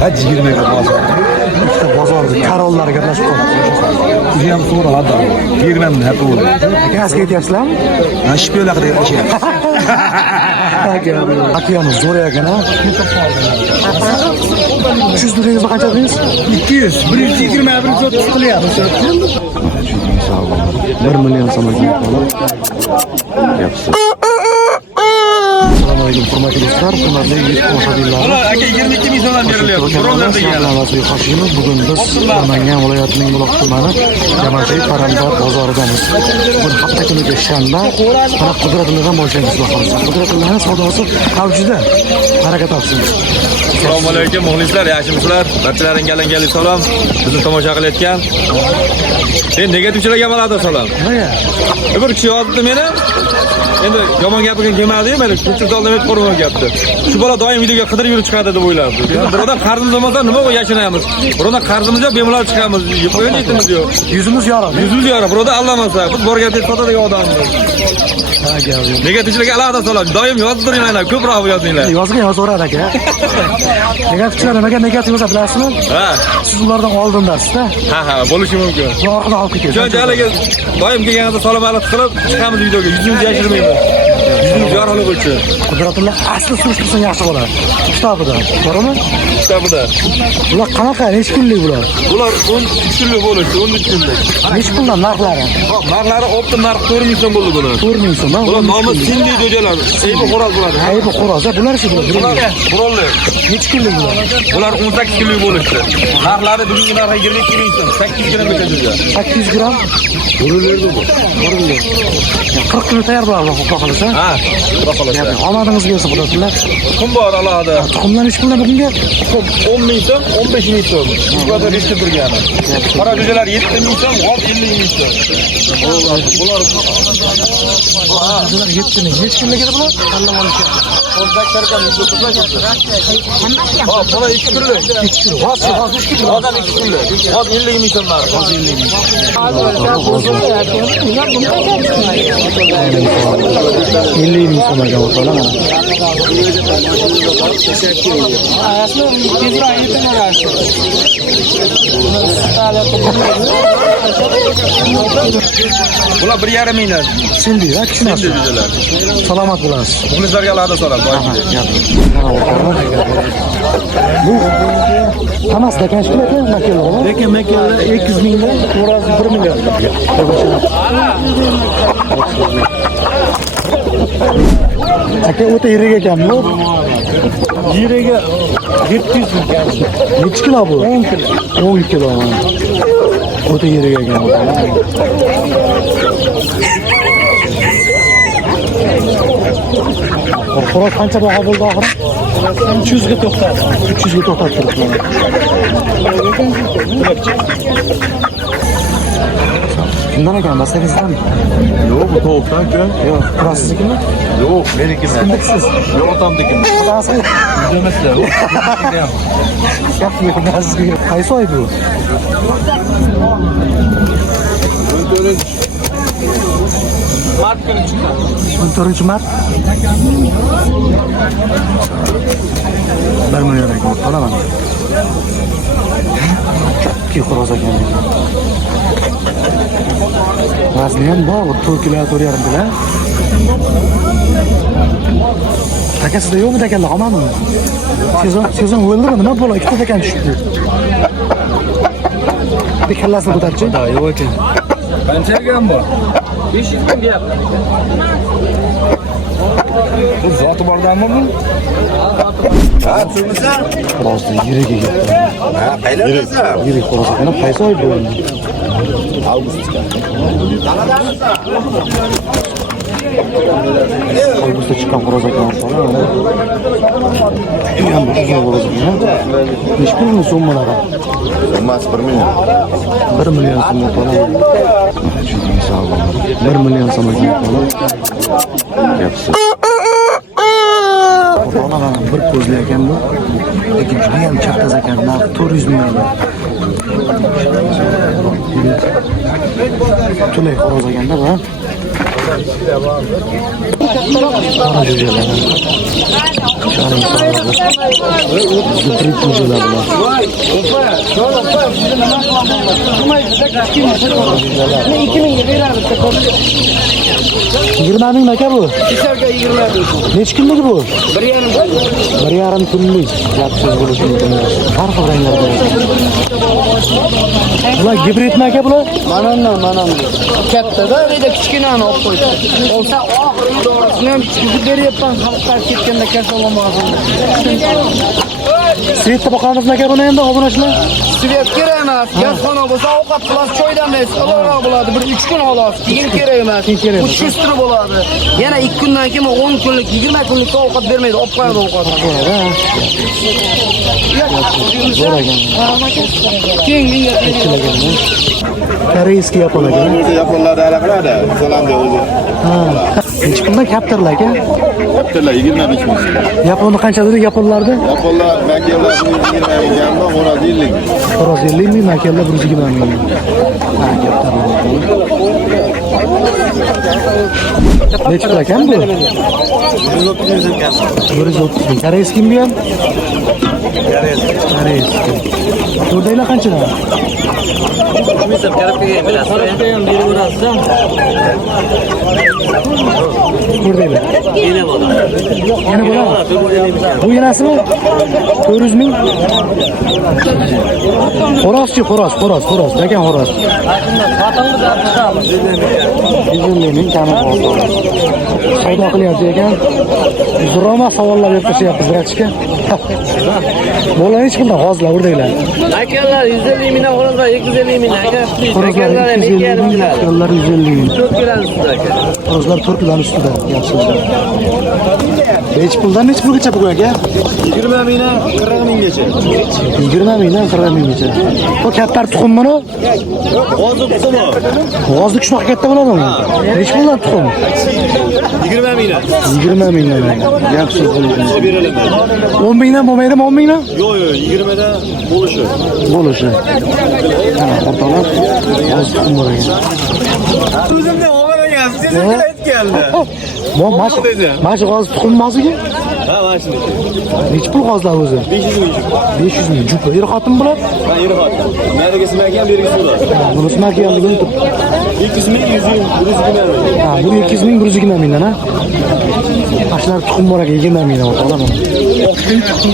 Ha 20 ga bozor. İşte bozorda karollar gaplashib qoldi. O'zi ham so'radi. Bermayman haqi bo'ldi. Akasiga aytyapsizlarmi? Ha shpiolar qilib yashayapti. Akamiz zo'r ekan, ha? 300 lirangizni qancha dedingiz? 200, 120, 130 qilyapti. 1 million so'm ekan. Assalomu alaykum, hurmatli do'stlar, hurmatli tomoshabinlar. Aka 22 ming so'mdan berilyapti. Birovlarda Hoshimov, bugun biz Namangan viloyatining Buloq tumani Jamachiy Parandor bozoridamiz. Bugun hafta kuniga shanba, mana Qudratullodan boshlaymiz xolos. Qudratullohning savdosi avjida. Baraka topsin. Assalomu alaykum muxlislar, yaxshimisizlar? Barchalaringga alangali salom. Bizni tomosha qilayotgan. Endi negativchilarga malada salom. Nega? Bir kishi yozibdi meni. Endi yomon gapirgan kelmadi, mana ko'chib oldim qo'rg'on gapdi. Shu bola doim videoga qidirib yurib chiqadi deb o'ylabdi. Birodan qarzimiz bo'lmasa nima bo'lib yashanamiz? Birodan qarzimiz yo'q, bemalol chiqamiz. Qo'ygan yetimiz yo'q. Yuzimiz yorug'. Yuzimiz yorug'. Birodan allamasa, biz borgan deb sotadigan odammiz. Ha, gap yo'q. Negativchilarga alohida salom. Doim yozib turinglar, ko'proq yozinglar. Yozgan yozaveradi aka. Negativchilar nimaga negativ yoza bilasizmi? Ha. Siz ulardan oldindasiz-da. Ha, bo'lishi mumkin. Orqadan olib ketasiz. Jo'jalarga doim kelganingizda salom alaykum qilib chiqamiz videoga. Yuzimizni yashirmaymiz. Yuzimiz yorug'lik bo'lsin. Qudratulloh asli surishtirsa yaxshi bo'ladi. Kitobida, to'g'rimi? Kitobida. Bular qanaqa, necha kunlik bular? Bular 13 kunlik bo'lishi, 13 kunlik. Necha puldan narxlari? Narxlari optim narx 4 ming so'm bo'ldi bular. 4 ming so'm. Bular nomi Sindi jo'jalar. Aybi xo'roz bo'ladi. Aybi xo'roz, bular-chi bular? Qurolli. Necha kunlik bular? Bular 18 kunlik bo'lishdi. Narxlari bugungi narxi 22 ming so'm. 8 gramm ekan jo'ja. 800 gram. Bo'laverdi bu. 40 kun tayyor bo'ladi, xudo xolasa. Ha, xudo xolasa. Omadingiz kelsin, Qudratulloh. Tuxum bor alohida. Tuxumdan necha puldan bugunga? 10 ming so'm, 15 ming so'm. Bularda riskda turgani. Qora jo'jalar 7 ming so'm, g'ob 50 ming so'm. Bular 7 ming. Necha kunlik edi bular? Tanlab olishga. Hop, buna 2 kunlik. 2 kun. Hozir 3 kun. Hozir 2 kunlik. Hozir 50 ming so'm narxi. Hozir 50 ming. 50 ming so'm ekan o'rtalar mana. Bular 1,5 mingdan. Sindi, ha, kichkinasi. Jo'jalar. Salomat bo'lasiz. Muxlislarga alohida salom. Bu hammasi ekan shu ekan makallar. Lekin makallar 200 mingdan, xo'rozi 1 million. Aka o'ta yirik ekan bu. Yiriga 700 ming. Necha kilo bu? 10 kilo. 10 kilo. O'ta yirik ekan. Xo'roz qancha baho bo'ldi oxiri? 300 ga to'xtadi. 300 ga to'xtab turibman. Kimdan ekan? Bastakizdanmi? Yo'q, bu tovuqdan ku. Yo'q, kurasiznikimi? Yo'q, menikimi. Kimniksiz? Yo'q, otamnikimi. Otasi. Demaslar. Gap yo'q, sizga. Qaysi oy bu? Mart kuni chiqqan. 14-mart. 1 million ekan. Qolaman. Ki xo'roz ekan. Vazni ham bor, 4 kilo, 4,5 kilo. Aka sizda yo'qmi ekanlar, omonmi? Sezon o'ldimi? Nima bo'ldi? Ikkita ekan tushibdi. Bir kallasini ko'tarchi. Ha, yo'q ekan. Qancha ekan bu? 500 ming deyapti. Bu zoti bordanmi bu? Ha, tushunsa? Xo'rozni yirik ekan. Ha, qayerda? Yirik xo'roz ekan. Qaysi oy bu? Avgustda. Avgustda chiqqan xo'roz ekan. Ham uzun xo'roz ekan. Necha pul so'mmalari? Emas 1 million. 1 million so'm to'la. 1 million so'm ekan. Yaxshi. Onadan bir ko'zli ekan bu. Lekin juda ham katta ekan. 400 million. To'lay xo'roz ekanda bu. Qora jo'jalar. Sharim sog'ligi. Gibrid jo'jalar bular. 20 ming aka bu. Necha kunlik bu? 1,5 kunlik. Yaxshi bo'lishi mumkin. Har xil ranglarda. Bular gibridmi aka bular? Mana. Kattada vida kichkinani olib qo'ydi. Olsa oxirgi dorisini ham kichkizib beryapman, xalqqa ketganda kasallanmasin. Svetda boqamizmi aka buni endi obunachilar? Svet kerak emas. Gazxona bo'lsa ovqat qilasiz, choydan maysiz, iloqroq bo'ladi. 1-3 kun xolos, keyin kerak emas. Uch bo'ladi. Yana 2 kundan keyin 10 kunlik, 20 kunlik ovqat bermaydi, olib qo'yadi ovqatni. Keyin menga Koreyskiy yapon aka. Yaponlarda anaqa Zelandiya o'zi. Ha. Necha kundan kaptirlar aka? Kaptirlar 25 ming. Yaponni qancha dedi yaponlarda? Yaponlar makellar 20 mingga, Xo'roz 50 ming. Xo'roz 50 ming, makellar 120 ming. Ha, kaptirlar. Necha pul ekan bu? 130 ming. Koreyskiymi bu ham? Koreyskiy. To'rdaylar qanchadan? To'rdaylar. Yana bo'ladi. Bu yanasimi? 400 ming. Xo'rozchi, xo'roz. Lekin xo'roz. 150 ming kami bor. Savdo qilyapti ekan. Uzroma savollar berib tashyapti zirachga. Bo'ladi hech qanday hozirlar o'rdaylar. Akallar 150 mingdan xo'roz va 250 ming aka. Xo'rozlar 250 ming, akallar 150 ming. 4 kilodan ustida aka. Xo'rozlar 4 kilodan ustida. Yaxshi. Necha puldan necha pulgacha bu aka? 20 mingdan 40 minggacha. 20 mingdan 40 minggacha. Bu katta tuxum buni? Hozir tuxumi. G'ozlik shunaqa katta bo'ladimi? Necha puldan tuxum? 20 mingdan. 20 mingdan. Yaxshi bo'ladi. Berilaman. 10 mingdan bo'lmaydimi? 10 mingdan? Yo'q, 20 dan bo'lishi. Bo'lishi. Ana, o'rtoqlar, g'oz tuxum bor ekan. O'zimdan olmagan, siz aytganlar. Bu mash g'oz tuxum masiga? Ha, mana shuniki. Necha pul g'ozlar o'zi? 500 ming. 500 ming. Jupa er xotin bular? Ha, yer xotin. Nariga smakan, bergisi bo'ladi. Buni smakanligini turib. 200 ming, 100 ming, 120 ming. Ha, bu 200 ming, 120 mingdan ha. Ashlar tuxum bor ekan, 20 mingdan o'rtoqlar.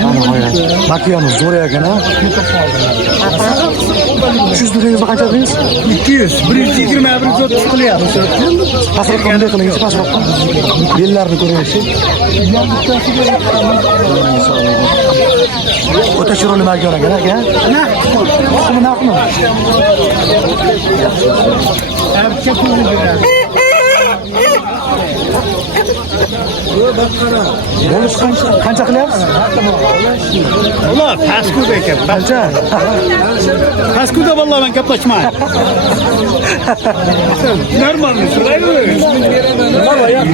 Ana qo'ygan. Makiyamiz zo'r ekan ha. 300 dedingiz qancha dedingiz? 200, 120, 130 qilyapmiz. Pasroq qanday qilingiz? Pasroq. Bellarni ko'raylik. O'ta chiroyli makiyon ekan aka. Naqmi naqmi. Bo'lish qancha qilyapsiz? Ular paskud ekan. Qancha? Paskuda vallahi men gaplashmayman. Normalmi? So'raymi?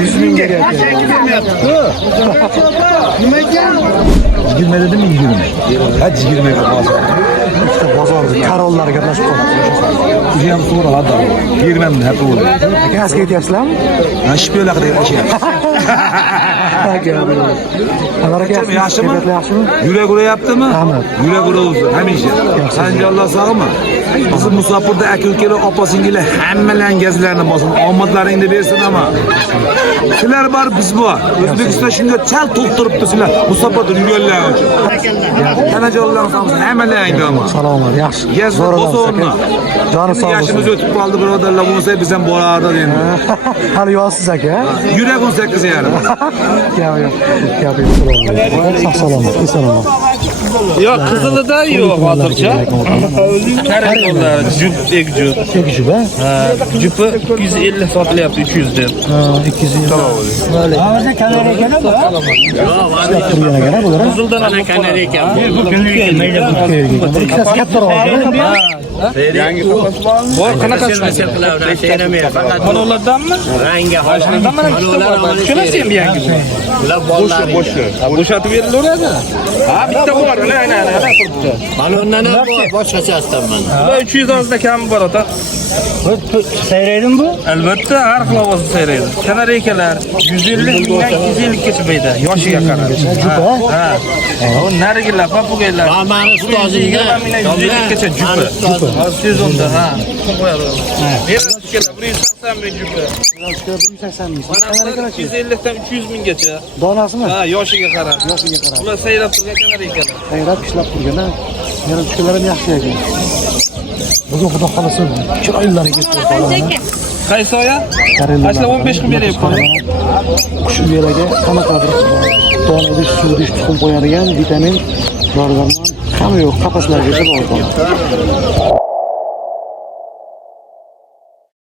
100 mingga ekan. Nima ekan? 20 dedim 20. Ha 20 ga hozir. Ikkita bozorda karollar gaplashib qoldi. O'zi ham so'raladi. 20 ming haqi bo'ldi. Aka aska aytyapsizlarmi? Ha, shpiolar qilib yashayapti. Aka, aka, yaxshimi? Yurak urayaptimi? Rahmat. Yurak uraversin hamisha. Sanjarlar sog'mi? Bizni musofirda aka-ukalar, opa-singillar hammalarning gazlarini bosin, omadlaringni bersin ama. Sizlar bor, biz bor. O'zbekiston shunga chal to'ltiribdi sizlar. Musofirda yurganlar uchun. Kanajonlar sog'mi? Hammalarning ama. Salomat, yaxshi. Zo'r bo'lsin. Joni sog' bo'lsin. Yoshimiz o'tib qoldi, birodarlar bo'lsa biz ham borardik endi. Hali yoshsiz aka. Yurak 18 yarim. Gap sog' salomat, salomat. Yo'q, qizilida yo'q hozircha. Karayonlar jup egjup. Egjup a? Ha, jupi 250 sotilyapti 300 deb. Ha, 200. Hozir kanariya ekan bu. Yo'q, turgan ekan bular. Qizildan ana kanariya ekan. Bu Bir ikkitasi kattaroq. yangi bor qanaqasi faqat bulardanmi? Rangi hojlardan mana ikkita bor. Shunisi ham yangi. Bular bollar. Bo'shatib berilaveradi. Ha, bitta bitta bor, aynan turibdi. Mana undan ham boshqachasidan mana. Bu 300 ozda kam bor ota. Sayraydimi bu? Albatta, har xil ovozda sayraydi. Kanareykalar 150 mingdan 250 gacha bayda, yoshiga qarab. Ha. O narigilar, papugaylar. Mani ustozimga 150 gacha jupa. Sezonda, ha. Qo'yadi. Berishkelar 180 ming jupa. 180 ming. Mana 250 dan 300 minggacha. Donasimi? Ha, yoshiga qarab. Yoshiga qarab. Ular sayrab turgan kanareykalar. Sayrab ishlab turgan-a. Yana tushkunlar ham yaxshi ekan. Bugun xudo xolasa chiroylariga ketdi. Qaysi oya? Ashla 15 qilib beryapman. Qush uyalariga qanaqadir dona idish, suv idish, tuxum qo'yadigan vitamin dorilardan hamma yo'q, qafaslargacha bor.